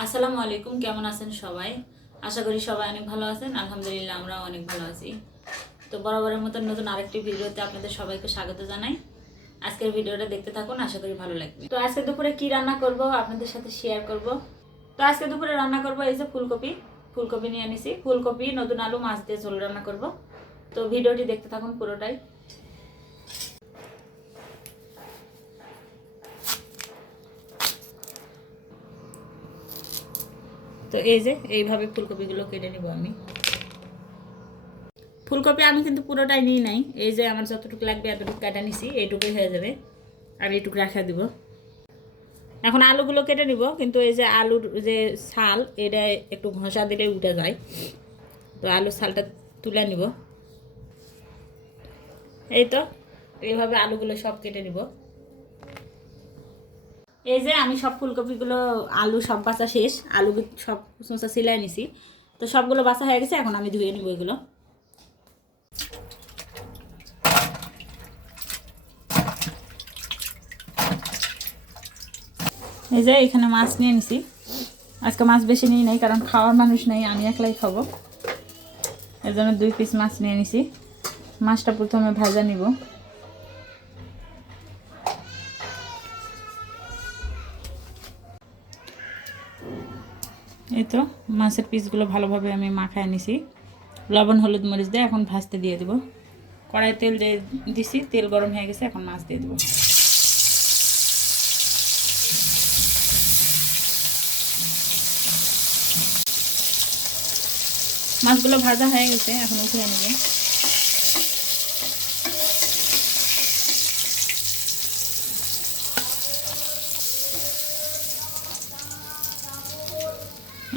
আসসালামু আলাইকুম, কেমন আছেন সবাই? আশা করি সবাই অনেক ভালো আছেন। আলহামদুলিল্লাহ আমরাও অনেক ভালো আছি। তো বরাবরের মতো নতুন আরেকটি ভিডিওতে আপনাদের সবাইকে স্বাগত জানাই। আজকের ভিডিওটা দেখতে থাকুন, আশা করি ভালো লাগবে। তো আজকে দুপুরে কি রান্না করব আপনাদের সাথে শেয়ার করব। তো আজকে দুপুরে রান্না করব এই যে ফুলকপি নিয়ে আনিছি। ফুলকপি, নতুন আলু, মাছ দিয়ে ঝোল রান্না করব। তো ভিডিওটি দেখতে থাকুন পুরোটাই। তো এই যে এইভাবে ফুলকপিগুলো কেটে নিব আমি। ফুলকপি আমি কিন্তু পুরোটাই নিই নাই, এই যে আমার যতটুকু লাগবে এতটুকু কাটা নিছি, এইটুকুই হয়ে যাবে। আর এইটুকু রাখা দিব। এখন আলুগুলো কেটে নিব, কিন্তু এই যে আলুর যে ছাল, এটা একটু ঘষা দিলে উঠে যায়। তো আলুর ছালটা তুলে নিব। এই তো এইভাবে আলুগুলো সব কেটে নিব। এই যে আমি সব ফুলকপিগুলো, আলু সব বাছা শেষ, আলু সব কুচা সিলাই নিছি। তো সবগুলো বাছা হয়ে গেছে, এখন আমি ধুয়ে নিব এগুলো। এই যে এখানে মাছ নিয়ে নিছি। আজকে মাছ বেশি নিই নাই, কারণ খাওয়ার মানুষ নাই, আমি একলাই খাবো। এর জন্য 2 পিস মাছ নিয়ে নিছি। মাছটা প্রথমে ভাজা নিব। এই তো মাছের পিসগুলো ভালোভাবে আমি মাখায় নিছি, লবণ হলুদ মরিচ দিয়ে। এখন ভাজতে দিয়ে দেব। কড়াই তেল দিয়ে দিছি, তেল গরম হয়ে গেছে, এখন মাছ দিয়ে দেবো। মাছগুলো ভাজা হয়ে গেছে, এখন উঠিয়ে নেব।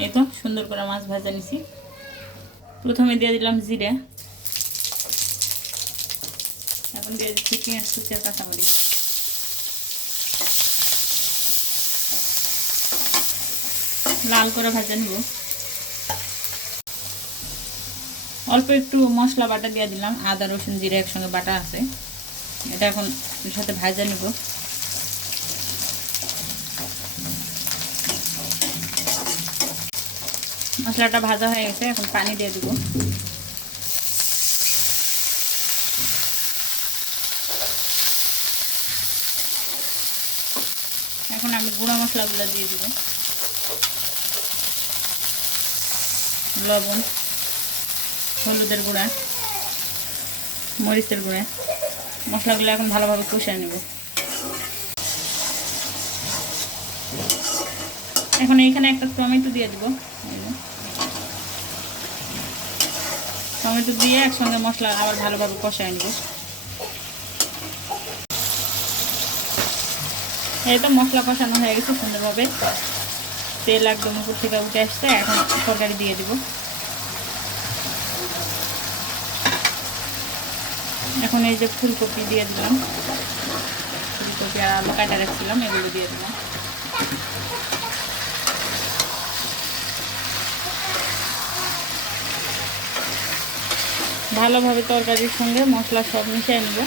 এই তো সুন্দর করে মাছ ভাজা নিছি। প্রথমে দিয়ে দিলাম জিরে, এখন দিয়ে দিচ্ছি পেঁয়াজ কুচি আর কাঁচামরিচ। লাল করে ভাজা নিব। অল্প একটু মশলা বাটা দিয়ে দিলাম, আদা রসুন জিরে একসঙ্গে বাটা আছে, এটা এখন এর সাথে ভাজা নিব। মশলাটা ভাজা হয়ে গেছে, এখন পানি দিয়ে দেব। এখন আমি গুঁড়ো মশলাগুলো দিয়ে দেব। লবণ, হলুদের গুঁড়া, মরিচের গুঁড়া। মশলাগুলো এখন ভালোভাবে কষিয়ে নেব। এখন এইখানে একটা টমেটো দিয়ে দেব। টমেটো দিয়ে একসঙ্গে মশলা আবার ভালোভাবে কষিয়ে নেব। এই তো মশলা কষানো হয়ে গেছে সুন্দরভাবে, তেল একদম উপর থেকে উঠে আসছে। এখন তরকারি দিয়ে দিব। এখন এই যে ফুলকপি দিয়ে দিলাম, ফুলকপি আর আলু কাটা রাখছিলাম, এগুলো দিয়ে দিলাম। ভালোভাবে তরকারির সঙ্গে মশলা সব মিশিয়ে নেব।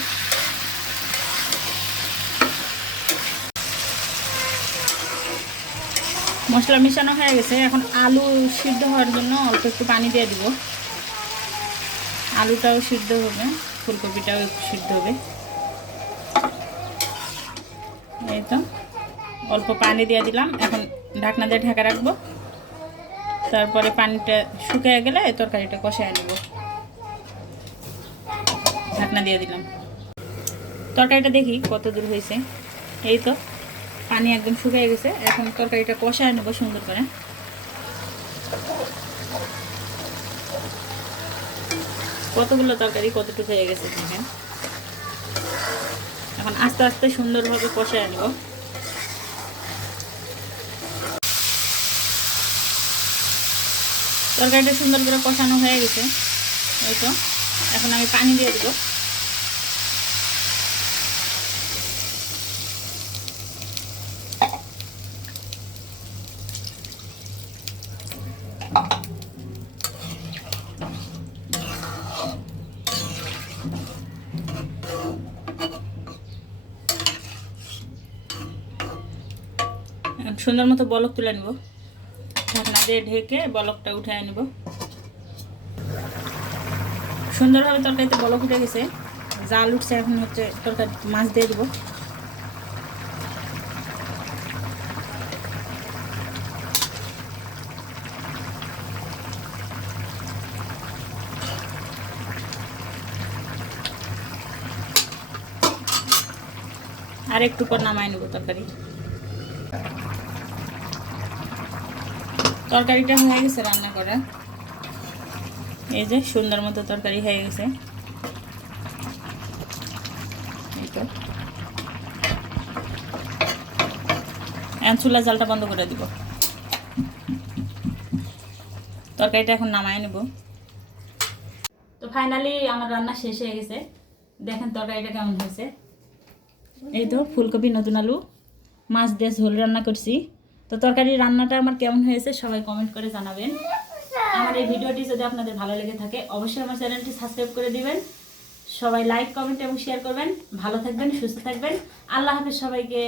মশলা মিশানো হয়ে গেছে, এখন আলু সিদ্ধ হওয়ার জন্য অল্প একটু পানি দিয়ে দিব। আলুটাও সিদ্ধ হবে, ফুলকপিটাও একটু সিদ্ধ হবে। এই তো অল্প পানি দিয়ে দিলাম, এখন ঢাকনা দিয়ে ঢাকা রাখবো। তারপরে পানিটা শুকিয়ে গেলে তরকারিটা কষায় নেব। ঢাকনা দিয়ে দিলাম। তরকারিটা দেখি কত দূর হয়েছে। এই তো পানি একদম শুকিয়ে গেছে, এখন তরকারিটা কষায় নেব সুন্দর করে। কতগুলো তরকারি কতটুকু হয়ে গেছে দেখেন। এখন আস্তে আস্তে সুন্দরভাবে কষায় নেব। তরকারিটা সুন্দর করে কষানো হয়ে গেছে। এই তো এখন আমি পানি দিয়ে দেব। সুন্দর মতো বলক তুলে নেব। ঢাকনা দিয়ে ঢেকে বলকটা উঠায় নেব। সুন্দরভাবে তরকারিতে বলক উঠে গেছে, জাল উঠছে। এখন হচ্ছে তরকারি মাছ দিয়ে দেবো। আর একটু পর নামাই নেব তরকারি। তরকারিটা হয়ে গেছে রান্না করা। এই যে সুন্দর মতো তরকারি হয়ে গেছে। এই তো এখন চুলা জালটা বন্ধ করে দিব। তরকারিটা এখন নামাই নেব। তো ফাইনালি আমার রান্না শেষ হয়ে গেছে। দেখেন তরকারিটা কেমন হয়েছে। এই তো ফুলকপি নতুন আলু মাছ দিয়ে ঝোল রান্না করছি। তো তরকারি রান্নাটা আমার কেমন হয়েছে সবাই কমেন্ট করে জানাবেন। আমার এই ভিডিওটি যদি আপনাদের ভালো লেগে থাকে অবশ্যই আমার চ্যানেলটি সাবস্ক্রাইব করে দিবেন। সবাই লাইক কমেন্ট এবং শেয়ার করবেন। ভালো থাকবেন, সুস্থ থাকবেন। আল্লাহ হাফেজ সবাইকে।